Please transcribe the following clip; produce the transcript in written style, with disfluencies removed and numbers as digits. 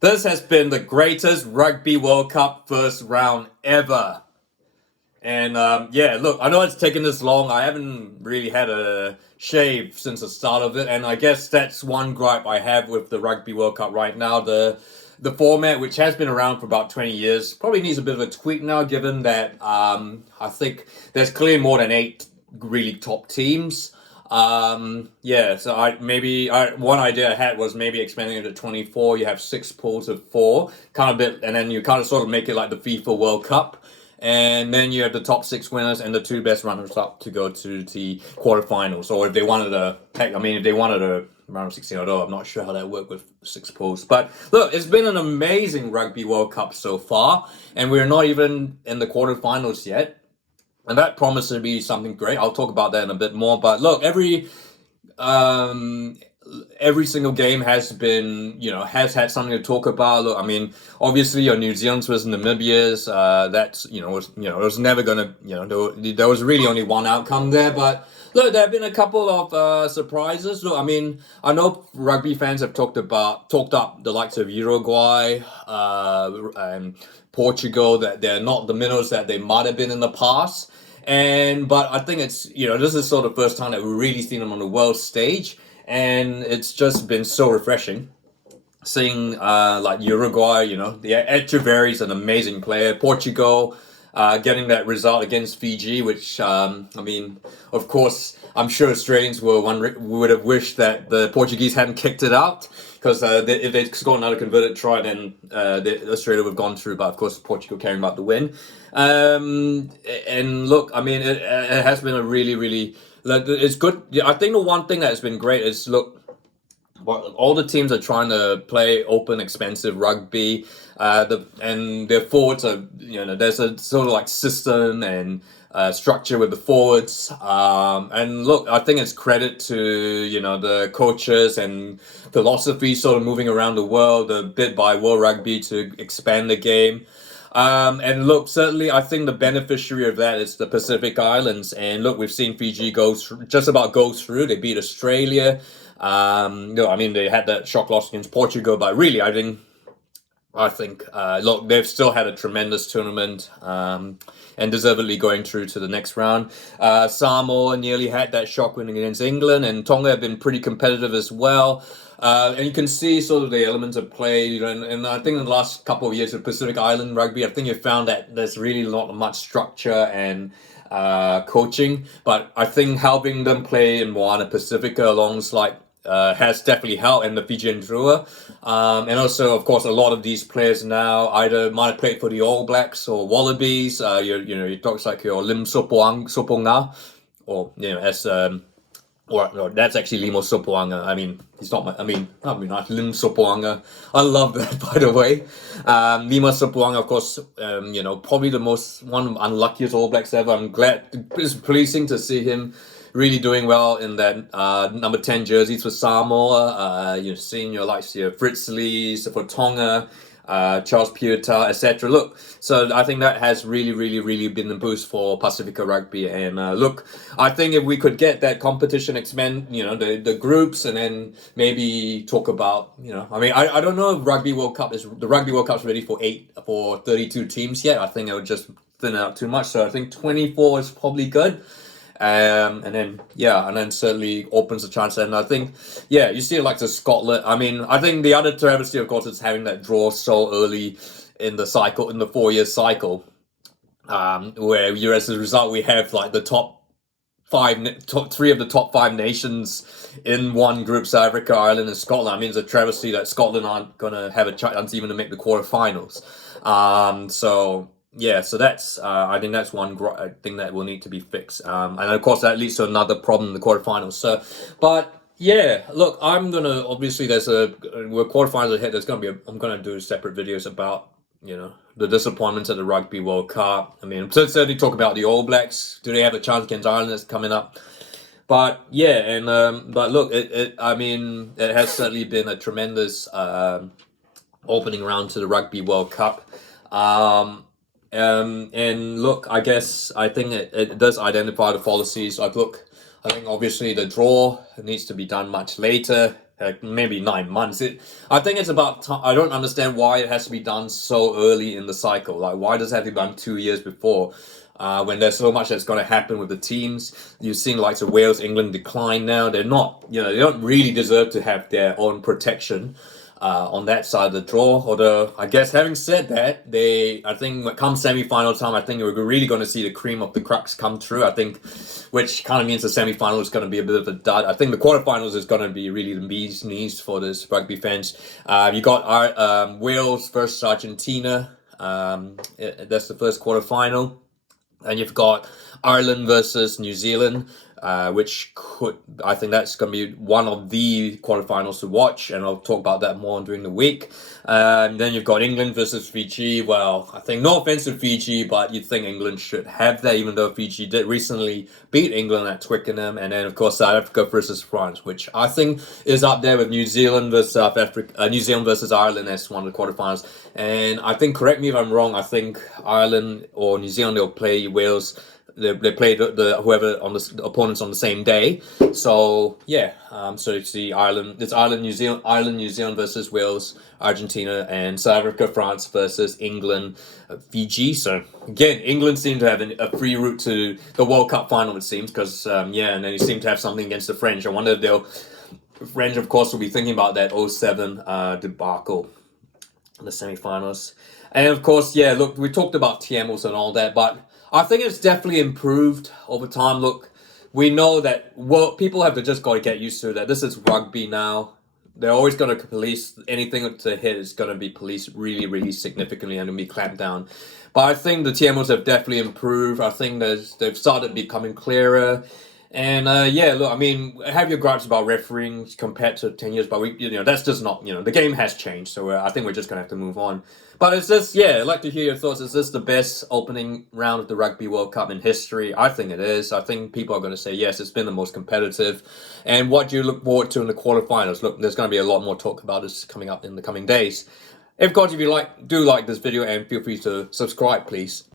This has been the greatest Rugby World Cup first round ever. And yeah, look, I know it's taken this long. I haven't really had a shave since the start of it, and I guess that's one gripe I have with the Rugby World Cup right now. The format, which has been around for about 20 years, probably needs a bit of a tweak now, given that I think there's clearly more than eight really top teams. Yeah, so one idea I had was maybe expanding it to 24. You have six pools of four, kind of bit, and then you kind of sort of make it like the FIFA World Cup. And then you have the top six winners and the two best runners up to go to the quarterfinals. Or if they wanted if they wanted a round of 16, although I'm not sure how that worked with six pools. But look, it's been an amazing Rugby World Cup so far, and we're not even in the quarterfinals yet. And that promises to be something great. I'll talk about that in a bit more. But look, um, every single game has had something to talk about. Look, I mean, obviously your New Zealand's versus Namibia's. It was never gonna, there was really only one outcome there. But look, there have been a couple of surprises. Look, I mean, I know rugby fans have talked up the likes of Uruguay, and Portugal, that they're not the minnows that they might have been in the past. But I think this is sort of the first time that we've really seen them on the world stage, and it's just been so refreshing seeing like Uruguay. Echeverry is an amazing player. Portugal getting that result against Fiji, which of course, I'm sure Australians would have wished that the Portuguese hadn't kicked it out, because if they'd scored another converted try, then Australia would have gone through. But of course, Portugal carrying out the win. And look, I mean, it has been a really, really, like, it's good. Yeah, I think the one thing that has been great is, look, all the teams are trying to play open, expensive rugby. And their forwards are, there's a sort of like system and structure with the forwards. And look, I think it's credit to the coaches and philosophy sort of moving around the world a bit by World Rugby to expand the game. And look, certainly, I think the beneficiary of that is the Pacific Islands. And look, we've seen Fiji just about go through. They beat Australia. No, I mean, they had that shock loss against Portugal, but really, look, they've still had a tremendous tournament, and deservedly going through to the next round. Samoa nearly had that shock win against England, and Tonga have been pretty competitive as well. And you can see sort of the elements of play, and I think in the last couple of years of Pacific Island rugby, I think you found that there's really not much structure and coaching, but I think helping them play in Moana Pacifica alongside has definitely helped, and the Fijian Drua. And also, of course, a lot of these players now either might have played for the All Blacks or Wallabies. Your talks like your Lim Soponga, or as or no, that's actually Limo Sopoanga. I mean, he's not my. I mean, not Lim Sopoanga. I love that, by the way. Lima Sopoanga, of course. Probably the one of the unluckiest All Blacks ever. I'm glad. It's pleasing to see him really doing well in that number 10 jerseys for Samoa. You're seeing your likes here, Fritz Lees for Tonga, Charles Piutau, etc. Look, so I think that has really, really, really been the boost for Pasifika rugby. And look, I think if we could get that competition expand, the groups, and then maybe talk about, I don't know if the Rugby World Cup's ready for 32 teams yet. I think it would just thin it out too much. So I think 24 is probably good. And then certainly opens a chance. And I think, you see it like to Scotland. I mean, I think the other travesty, of course, is having that draw so early in the 4-year cycle, where as a result we have like the top three of the top five nations in one group: South Africa, Ireland, and Scotland. I mean, it's a travesty that Scotland aren't gonna have a chance even to make the quarterfinals. So that's I think that's one thing that will need to be fixed. And of course that leads to another problem in the quarterfinals. So, but yeah, look, I'm gonna obviously we're quarterfinals ahead. I'm gonna do separate videos about the disappointments of the Rugby World Cup. I mean, certainly talk about the All Blacks. Do they have a chance against Ireland that's coming up? But yeah, and but look, it has certainly been a tremendous opening round to the Rugby World Cup. And look, I think it does identify the fallacies. I think obviously the draw needs to be done much later. maybe 9 months. I think it's about time. I don't understand why it has to be done so early in the cycle. Like, why does it have to be done 2 years before? When there's so much that's going to happen with the teams. You've seen likes of Wales, England decline now. They're not, they don't really deserve to have their own protection on that side of the draw. Although, I guess having said that, I think when it comes semi-final time, I think we're really going to see the cream of the crux come through. I think, which kind of means the semi-final is going to be a bit of a dud. I think the quarterfinals is going to be really the bee's knees for this rugby fans. You got our Wales versus Argentina. That's the first quarterfinal. And you've got Ireland versus New Zealand, which I think that's going to be one of the quarterfinals to watch, and I'll talk about that more during the week. Then you've got England versus Fiji. Well, I think no offense to Fiji, but you'd think England should have that, even though Fiji did recently beat England at Twickenham. And then, of course, South Africa versus France, which I think is up there with New Zealand versus South Africa, New Zealand versus Ireland as one of the quarterfinals. And I think, correct me if I'm wrong, I think Ireland or New Zealand, they'll play Wales. They play the whoever on the opponents on the same day. So yeah, so it's Ireland, New Zealand versus Wales, Argentina, and South Africa, France versus England, Fiji. So again, England seem to have a free route to the World Cup final, it seems, because and then they seem to have something against the French. I wonder if the French, of course, will be thinking about that 07 debacle in the semi-finals. And of course, yeah, look, we talked about TMOs and all that, but I think it's definitely improved over time. Look, we know that people have to just got to get used to that. This is rugby now. They're always going to police anything to hit is going to be policed really, really significantly and be clamped down. But I think the TMOs have definitely improved. I think they've started becoming clearer. And look, I mean, have your gripes about refereeing compared to 10 years, but that's just not, the game has changed. So I think we're just going to have to move on. But it's just, I'd like to hear your thoughts. Is this the best opening round of the Rugby World Cup in history? I think it is. I think people are going to say, yes, it's been the most competitive. And what do you look forward to in the quarterfinals? Look, there's going to be a lot more talk about this coming up in the coming days. If you do like this video, and feel free to subscribe, please.